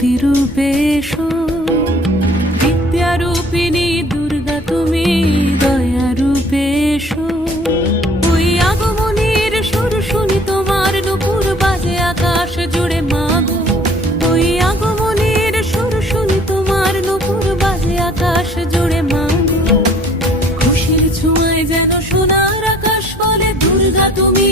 শক্তি রূপে এসো, বিদ্যারূপিণী দুর্গা তুমি দয়া রূপে এসো। ওই আগমনীর সুর শুনি তোমার নূপুর বাজে আকাশ জুড়ে মাগো। ওই আগমনীর সুর শুনি তোমার নূপুর বাজে আকাশ জুড়ে মাগো। খুশির ছোঁয়ায় যেন সোনার আকাশ বলে দুর্গা তুমি